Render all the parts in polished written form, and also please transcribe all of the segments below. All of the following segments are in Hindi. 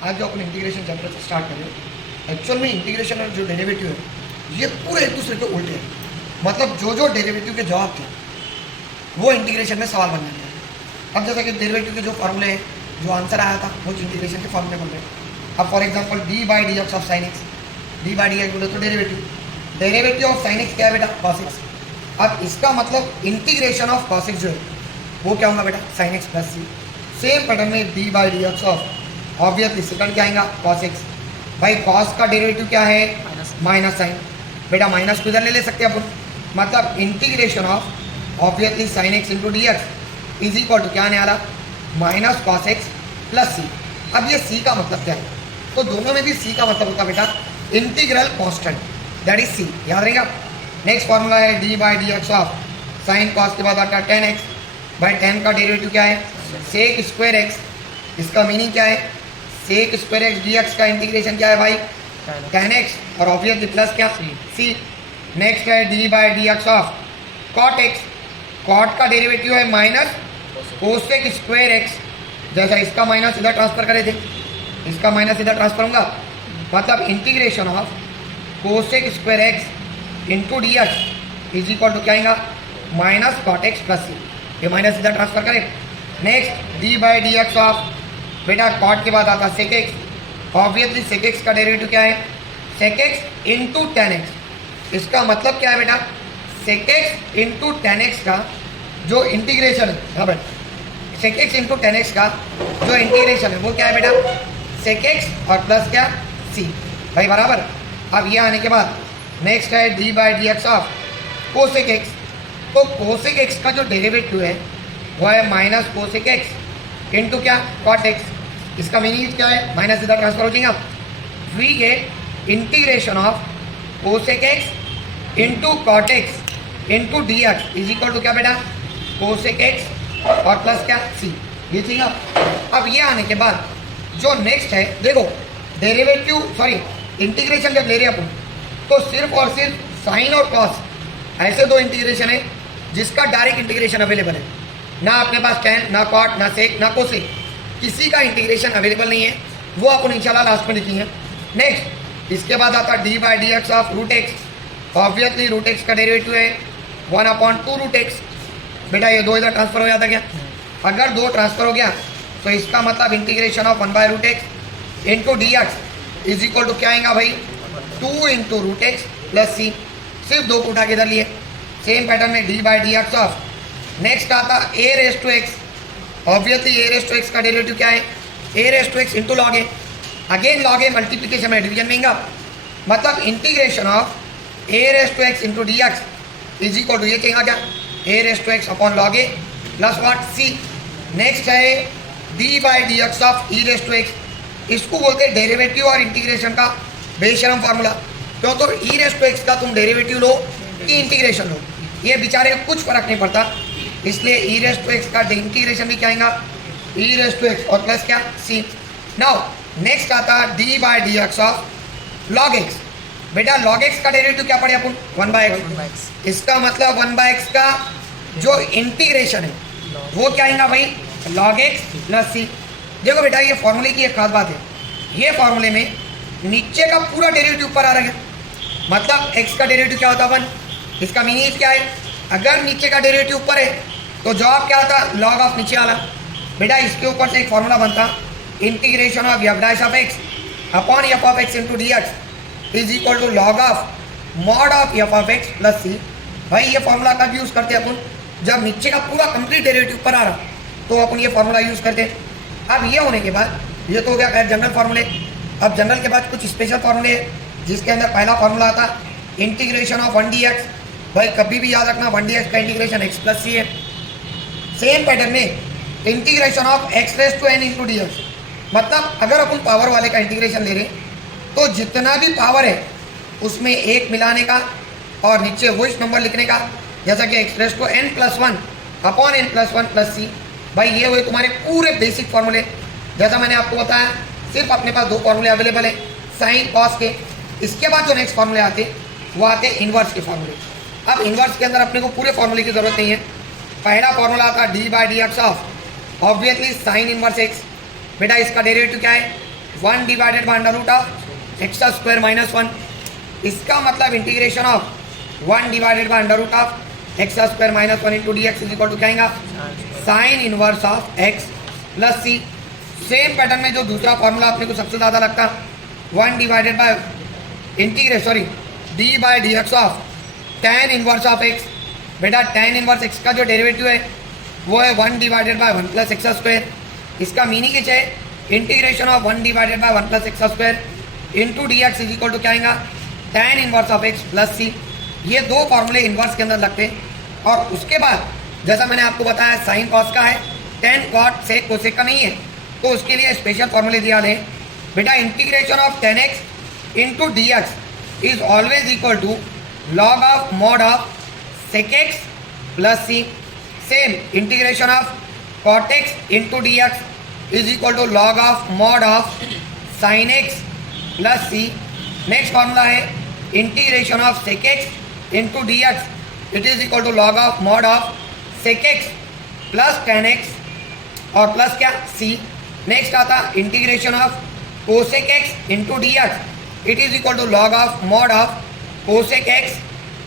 आज जो अपन इंटीग्रेशन चैप्टर से स्टार्ट कर रहे हैं, एक्चुअल में इंटीग्रेशन और जो डेरिवेटिव है ये पूरे एक दूसरे के उल्टे हैं। मतलब जो डेरिवेटिव के जवाब थे वो इंटीग्रेशन में सवाल बन जाते हैं। अब जैसा कि डेरिवेटिव के जो फॉर्मूले हैं, जो आंसर आया था वो इंटीग्रेशन के फॉर्मूले बन रहे हैं। अब for example D by d x of sine x, D by d x बोले तो डेरिवेटिव ऑफ साइन एक्स क्या है बेटा, कॉस एक्स। अब इसका मतलब इंटीग्रेशन ऑफ कॉस एक्स जो है वो क्या होगा बेटा, sine x plus C. Same pattern में d by d x of obviously second क्या आएगा, कॉस एक्स। भाई कॉस का डेरिवेटिव क्या है, माइनस साइन। बेटा माइनस को इधर ले सकते हैं अपन, मतलब integration of obviously sine x into d x is equal to क्या आने वाला, minus cos x plus C. अब ये सी का मतलब क्या है, तो दोनों में भी सी का मतलब होता है बेटा integral constant, that is C, याद रहेगा। नेक्स्ट फॉर्मूला है d by d x of sine cos के बाद आता है टेन एक्स। भाई टेन का डेरिवेटिव क्या है, सेक स्क्वायर एक्स। इसका मीनिंग क्या है, sec square x d x का इंटीग्रेशन क्या है भाई, टेन एक्स और ऑब्वियसली प्लस क्या, सी। नेक्स्ट है d by d x of cot x. Cot का डेरिवेटिव है माइनस कोसेक स्क्वायर एक्स। जैसा इसका माइनस इधर ट्रांसफर करे थे, इसका माइनस इधर ट्रांसफर होगा, मतलब integration of cosec square x into d x is equal to क्या आएगा, माइनस कॉट एक्स प्लस सी। ये माइनस इधर ट्रांसफर करें। Next d by d x of बेटा कॉट के बाद आता sec x. Obviously sec x का डेरिवेटिव क्या है, sec x into tan x. इसका मतलब क्या है बेटा, sec x into tan x का जो इंटीग्रेशन है, हाँ बेटा sec x into tan x का जो इंटीग्रेशन है वो क्या है बेटा, सेक एक्स और प्लस क्या, सी। भाई बराबर। अब ये आने के बाद नेक्स्ट है d by d x of cosec x. तो कोसेक एक्स का जो डेरिवेटिव है वो है माइनस कोसेक एक्स इंटू क्या, कॉट एक्स। इसका मीनिंग क्या है, माइनस इधर ट्रांसफर हो जाएगा। We get integration of cosec x into cot x into d x is equal to क्या बेटा, कोसेक एक्स और प्लस क्या, सी। ये ठीक है। अब ये आने के बाद जो नेक्स्ट है, देखो डेरिवेटिव सॉरी इंटीग्रेशन जब ले रहे हैं अपन तो सिर्फ और सिर्फ साइन और कॉस ऐसे दो इंटीग्रेशन है जिसका डायरेक्ट इंटीग्रेशन अवेलेबल है। ना अपने पास टेन, ना कॉट, ना सेक, ना कोसेक, किसी का इंटीग्रेशन अवेलेबल नहीं है। वो अपन इंशाल्लाह लास्ट में लिखेंगे। नेक्स्ट इसके बाद आता है d by d x of root x. Obviously root x का डेरिवेटिव है 1/2 रूट एक्स। बेटा ये दो इधर ट्रांसफर हो जाता क्या, अगर दो ट्रांसफर हो गया तो इसका मतलब इंटीग्रेशन ऑफ 1/रूट x into d x is equal to क्या आएगा भाई, 2 into root x plus c. सिर्फ दो को उठा के इधर लिए। सेम पैटर्न में d by d x of next आता a raise to x. Obviously a raise to x का डेरिवेटिव क्या है, a raise to x into log a. Again log a multiplication में डिवीजन में, मतलब integration of A raise to x into d x is equal to ये कहेगा क्या, a raise to x upon log a plus what, c. Next है d by d x of e raise to x. इसको बोलते हैं डेरिवेटिव और इंटीग्रेशन का बेशरम फार्मूला। क्यों, तो ई रेस टू एक्स का तुम डेरिवेटिव लो कि इंटीग्रेशन लो, ये बेचारे को कुछ फर्क नहीं पड़ता, इसलिए ई रेस टू एक्स का इंटीग्रेशन भी क्या आएगा, ई रेस टू एक्स और प्लस क्या, सी। नाउ नेक्स्ट आता d by d x of log x. बेटा लॉग एक्स का डेरिवेटिव क्या पड़े अपन, 1/x। इसका मतलब 1/x का जो इंटीग्रेशन है वो क्या आएगा भाई, लॉग एक्स प्लस सी। देखो बेटा ये फॉर्मूले की एक खास बात है, ये फॉर्मूले में नीचे का पूरा डेरिवेटिव ऊपर आ रहा है। मतलब x का डेरिवेटिव क्या होता है 1। इसका मीनिंग क्या है, अगर नीचे का डेरिवेटिव ऊपर है तो जवाब क्या आता, लॉग ऑफ नीचे वाला। बेटा इसके ऊपर से एक फॉर्मूला बनता, integration of f dash of x upon f of x into d x is equal to log of mod of f of x plus c. भाई ये फॉर्मूला कब यूज़ करते हैं अपन, जब नीचे का पूरा कंप्लीट डेरिवेटिव ऊपर आ रहा तो अपन ये फॉर्मूला यूज़ करते हैं। अब ये होने के बाद ये तो हो गया खैर जनरल फार्मूले। अब जनरल के बाद कुछ स्पेशल फार्मूले है जिसके अंदर पहला फार्मूला आता इंटीग्रेशन ऑफ 1 डी एक्स। भाई कभी भी याद रखना 1 डी एक्स का इंटीग्रेशन एक्स प्लस सी है। सेम पैटर्न में integration of x raise to n into d x, मतलब अगर अपन पावर वाले का इंटीग्रेशन ले रहे तो जितना भी पावर है उसमें एक मिलाने का और नीचे वो इस नंबर लिखने का, जैसा कि x raise to n plus 1 upon n plus 1 plus c. भाई ये हुए तुम्हारे पूरे बेसिक फार्मूले। जैसा मैंने आपको बताया सिर्फ अपने पास दो फार्मूले अवेलेबल है, साइन कॉस के। इसके बाद जो नेक्स्ट फार्मूले आते वो आते इन्वर्स के फार्मूले। अब इन्वर्स के अंदर अपने को पूरे फार्मूले की जरूरत नहीं है। पहला फार्मूला आता d by d x of obviously sine inverse x. बेटा इसका डेरिवेटिव क्या है, 1 divided by under root of x square minus 1। इसका मतलब integration of 1 divided by under root of x square minus 1 into d x is equal to क्या आएगा, sine inverse of x plus C. Same pattern में जो दूसरा फॉर्मूला अपने को सबसे ज़्यादा लगता है, 1 divided by d by d x of tan inverse of x. बेटा tan इनवर्स एक्स का जो डेरिवेटिव है वो है 1 divided by 1 plus x square. इसका मीनिंग क्या है, integration of 1 divided by 1 plus x square into d x is equal to क्या आएगा, tan inverse of x plus सी। ये दो फॉर्मूले इनवर्स के अंदर लगते हैं। और उसके बाद जैसा मैंने आपको बताया साइन कॉस का है, tan कॉट सेक कोसेक का नहीं है, तो उसके लिए स्पेशल फॉर्मूले दिया है। बेटा integration of tan x into d x is always equal to log of mod of sec x plus c। Same integration of cot x into d x is equal to log of mod of sin x plus c। Next formula है integration of sec x into d x it is equal to log of mod of sec x plus tan x और प्लस क्या c। नेक्स्ट आता integration of cosec x into d x it is equal to log of mod of cosec x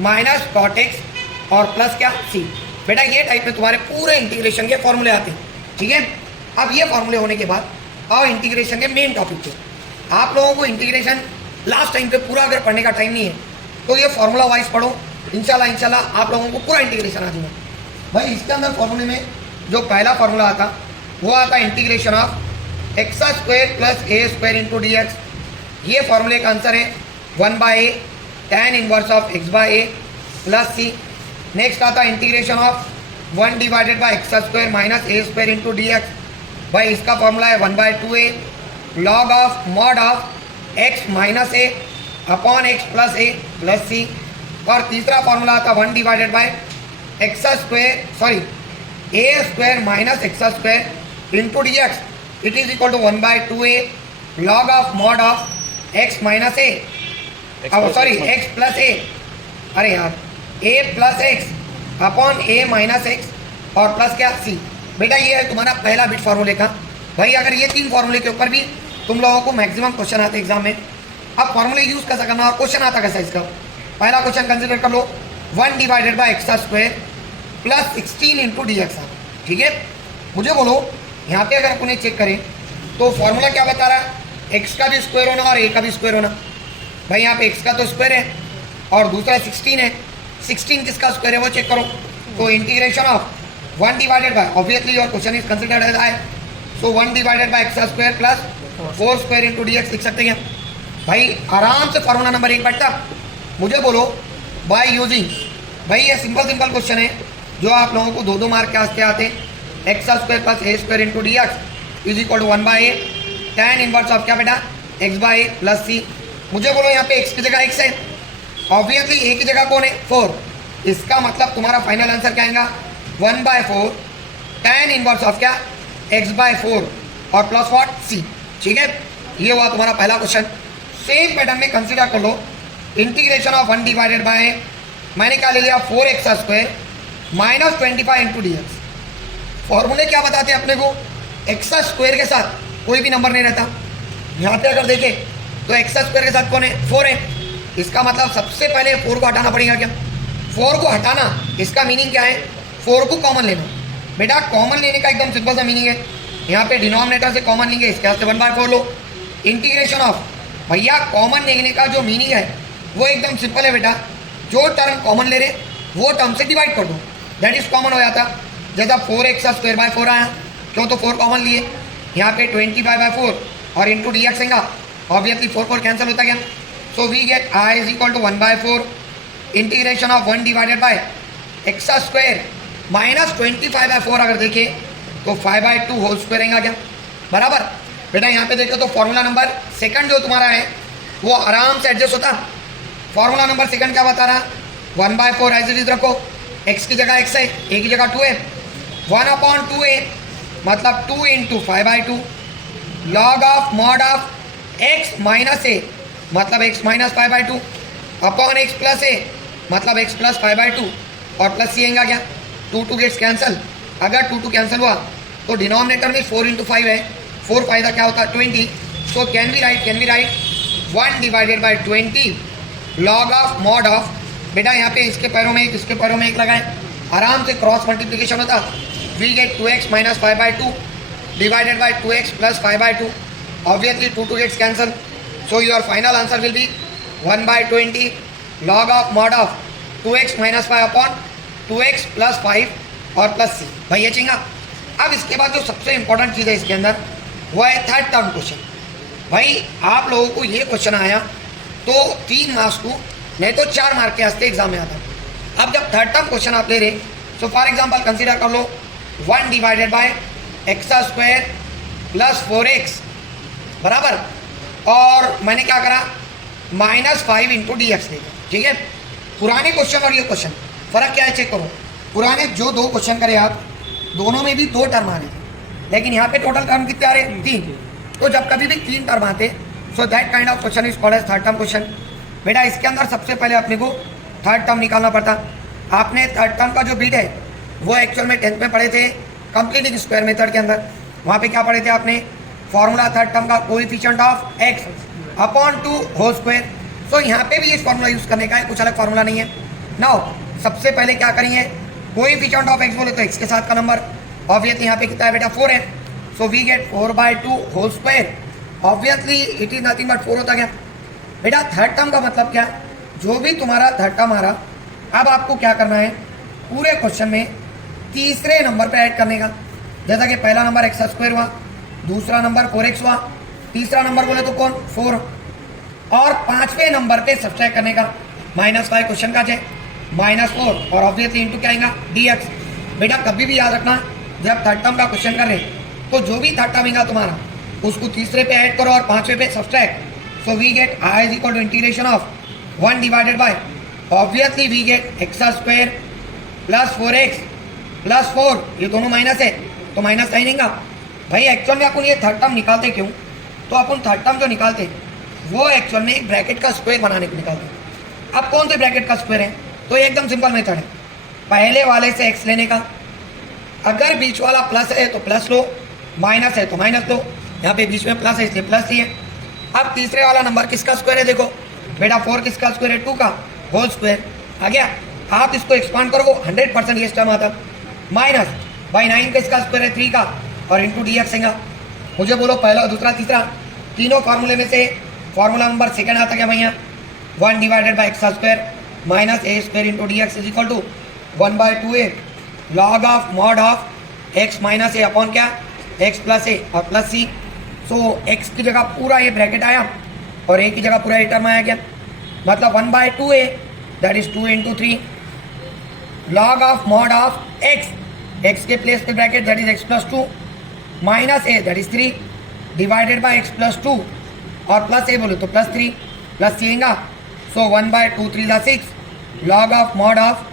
minus cot x और प्लस क्या सी। बेटा ये टाइप में तुम्हारे पूरे इंटीग्रेशन के फॉर्मूले आते हैं, ठीक है। अब ये फॉर्मूले होने के बाद आओ इंटीग्रेशन के मेन टॉपिक पे। आप लोगों को इंटीग्रेशन लास्ट टाइम पे पूरा अगर पढ़ने का टाइम नहीं है तो ये फॉर्मूला वाइज पढ़ो, इंशाल्लाह आप लोगों को पूरा इंटीग्रेशन आ जाएगा। भाई इसके अंदर फॉर्मूले में जो पहला फॉर्मूला आता वो आता integration of x square plus a square into d x. ये फॉर्मूले का आंसर है 1/a tan inverse of x by a plus c. Next आता है integration of 1 divided by x square minus a square into d x. भाई इसका फॉर्मूला है 1/2a log of mod of x minus a upon x plus a plus c. और तीसरा फॉर्मूला आता है 1 divided by x square A square minus x square into d x it is equal to 1/2a log of mod of x minus A x plus ए, अरे यार ए प्लस एक्स अपॉन ए माइनस एक्स और प्लस क्या सी। बेटा ये है तुम्हारा पहला बिट फॉर्मूले का। भाई अगर ये 3 फॉर्मूले के ऊपर भी तुम लोगों को मैक्सिमम क्वेश्चन आते एग्जाम में। अब फॉर्मूले यूज़ कैसा करना और क्वेश्चन आता कैसा इसका। पहला क्वेश्चन कंसिडर कर लो 1 divided by x square plus 16 into d x. ठीक है, मुझे बोलो यहाँ पे अगर अपन चेक करें तो फॉर्मूला क्या बता रहा है, एक्स का भी स्क्वायर होना और ए का भी स्क्वायर होना। भाई यहाँ पे एक्स का तो स्क्वायर है और दूसरा 16 है। 16 किसका स्क्वायर है वो चेक करो। तो integration of 1 divided by obviously your question is considered as I, so 1 divided by x square plus 4 square into d x लिख सकते हैं। भाई आराम से फॉर्मूला नंबर 1 बैठता। मुझे बोलो बाय यूजिंग, भाई ये सिंपल क्वेश्चन है जो आप लोगों को 2-2 मार्क के वास्ते आते हैं। X square plus a square into d x is equal to 1/a tan inverse of क्या बेटा x by a plus C. मुझे बोलो यहाँ पे x की जगह x है, ऑब्वियसली a की जगह कौन है 4। इसका मतलब तुम्हारा फाइनल आंसर क्या आएगा 1/4 tan इनवर्स ऑफ क्या x/4 और प्लस व्हाट c। ठीक है, ये हुआ तुम्हारा पहला क्वेश्चन। सेम पैटर्न में कंसीडर कर लो इंटीग्रेशन ऑफ 1 डिवाइडेड बाय मैंने क्या ले लिया 4x square minus 25 into d x. फॉर्मूले क्या बताते हैं अपने को, एक्स स्क्वायर के साथ कोई भी नंबर नहीं रहता। यहाँ पे अगर देखें तो एक्स स्क्वायर के साथ कौन है 4 है। इसका मतलब सबसे पहले 4 को हटाना पड़ेगा। क्या 4 को हटाना, इसका मीनिंग क्या है 4 को कॉमन लेना। बेटा कॉमन लेने का एकदम सिंपल सा मीनिंग है, यहाँ पे डिनोमिनेटर से कॉमन लेंगे, इसके वास्ते 1/4 लो। इंटीग्रेशन ऑफ भैया कॉमन लेने का जो मीनिंग है वो एकदम सिंपल है बेटा, जो टर्म कॉमन ले रहे वो टर्म से डिवाइड कर दो, दैट इज कॉमन हो जाता। जैसा 4x² आया, क्यों तो 4 कॉमन लिए, यहाँ पे 25/4 और इंटू डी एक्स आएगा, ऑब्वियसली 4 कैंसिल होता गया। So we get i is equal to 1/4 integration of 1 divided by x square minus 25/4 अगर देखें तो 5/2 होल स्क्वायर आएगा क्या बराबर। बेटा यहाँ पे देखो तो फॉर्मूला नंबर 2 जो तुम्हारा है वो आराम से एडजस्ट होता। फॉर्मूला नंबर 2 क्या बता रहा 1/4 एज इट इज रखो, x की जगह x है, a की जगह 2 है। 1/2a मतलब 2 into 5/2 log of mod of x minus a मतलब x minus 5/2 upon x plus a मतलब x प्लस 5/2 और प्लस सी आएगा क्या 2 गेट्स कैंसिल। अगर 2 कैंसिल हुआ तो डिनोमिनेटर में 4 इंटू 5 है, 4 फायदा क्या होता है 20, so can be right 1 divided by 20 log of mod of, बेटा यहाँ पे इसके पैरों में एक इसके पैरों में एक लगाए, आराम से क्रॉस मल्टीप्लिकेशन होता, we get 2x minus 5/2 divided by 2x plus 5/2, obviously 2 gets cancel, so your final answer will be 1/20 log of mod of 2x minus 5 upon 2x plus 5 और प्लस c। भाई ये चींगा। अब इसके बाद जो सबसे इंपॉर्टेंट चीज़ है इसके अंदर वो है थर्ड टर्म क्वेश्चन। भाई आप लोगों को ये क्वेश्चन आया तो 3 मार्क्स को नहीं तो 4 मार्क के वास्ते एग्जाम में आता। अब जब थर्ड टर्म क्वेश्चन आप ले रहे, सो फॉर एग्जाम्पल कंसिडर कर लो 1 divided by x square plus 4x बराबर, और मैंने क्या करा माइनस 5 इंटू डी एक्स लेगा। ठीक है, पुराने क्वेश्चन और ये क्वेश्चन फर्क क्या है चेक करो। पुराने जो 2 क्वेश्चन करे आप, दोनों में भी 2 टर्म आ रहे थे, लेकिन यहाँ पे टोटल टर्म कितने आ रहे हैं 3। तो जब कभी भी 3 टर्म आते, so that kind of question is called as third term question. बेटा इसके अंदर सबसे पहले अपने को थर्ड टर्म निकालना पड़ता। आपने थर्ड टर्म का जो बीट है वो एक्चुअल में 10th में पढ़े थे कंप्लीटिंग स्क्वायर मेथड के अंदर। वहाँ पे क्या पढ़े थे आपने, फॉर्मूला थर्ड टर्म का coefficient of x upon 2 whole square. So यहाँ पे भी ये फॉर्मूला यूज़ करने का है, कुछ अलग फॉर्मूला नहीं है। नाउ सबसे पहले क्या करेंगे, कोएफिशिएंट ऑफ x बोले तो x के साथ का नंबर, ऑब्वियसली यहाँ पे कितना है बेटा 4 है, so we get 4/2 whole square, obviously it is nothing but 4 होता गया। बेटा थर्ड टर्म का मतलब क्या, जो भी तुम्हारा थर्ड टर्म आ रहा, अब आपको क्या करना है पूरे क्वेश्चन में तीसरे नंबर पे ऐड करने का। जैसा कि पहला नंबर एक्स स्क्वायर हुआ, दूसरा नंबर 4x हुआ, तीसरा नंबर बोले तो कौन 4, और 5वें नंबर पे सब्ट्रैक्ट करने का -5 क्वेश्चन का है -4 और ऑब्वियसली इंटू क्या आएगा dx। बेटा कभी भी याद रखना जब थर्ड टर्म का क्वेश्चन कर रहे तो जो भी थर्ड टर्म आएगा तुम्हारा उसको तीसरे पे ऐड करो और 5वें पे subtract. So we get i is equal to integration of 1 divided by obviously we get x square plus 4x plus 4, ये दोनों माइनस है तो माइनस साइन आएगा। भाई एक्चुअल में अपन ये थर्ड टर्म निकालते क्यों, तो अपन थर्ड टर्म जो निकालते वो एक्चुअल में एक ब्रैकेट का स्क्वायर बनाने को निकालते। अब कौन से ब्रैकेट का स्क्वायर है, तो ये एकदम सिंपल मेथड है, पहले वाले से x लेने का, अगर बीच वाला प्लस है तो प्लस लो, माइनस है तो माइनस लो, यहाँ पे बीच में प्लस है इसलिए प्लस लिए। अब तीसरे वाला नंबर किसका स्क्वायर है, देखो बेटा 4 किसका स्क्वायर है 2 का होल स्क्वायर आ गया। आप इसको एक्सपांड करो 100% ये टर्म आता, माइनस बाई 9 किसका स्क्वायर है 3 का और इंटू डी एक्स आएगा। मुझे बोलो पहला दूसरा तीसरा, तीनों फार्मूले में से फार्मूला नंबर सेकेंड आता क्या भैया 1 divided by x square minus a square into d x is equal to 1/2a log of mod of x minus a upon क्या एक्स प्लस ए और प्लस सी। सो एक्स की जगह पूरा ये ब्रैकेट आया और ए की जगह पूरा ये टर्म आया क्या, मतलब 1/2a that is 2 into 3 log of mod of x के प्लेस पे bracket that is x plus 2 minus A that is 3 divided by x plus 2 और प्लस ए बोले तो प्लस 3 प्लस सी आएगा। So 1/2 3 6 log of mod of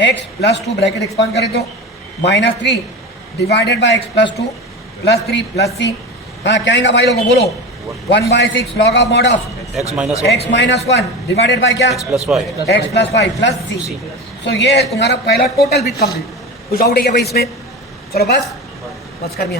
x plus 2 bracket expand करें तो -3 divided by x plus 2 plus 3 plus c. हाँ क्या आएगा भाई लोगों बोलो 1/6 log of mod of x minus 1 divided by क्या x plus 5 plus c. So ये है तुम्हारा पहला टोटल बिट कंप्लीट। कुछ डाउट है क्या भाई इसमें, चलो बस कर दिया।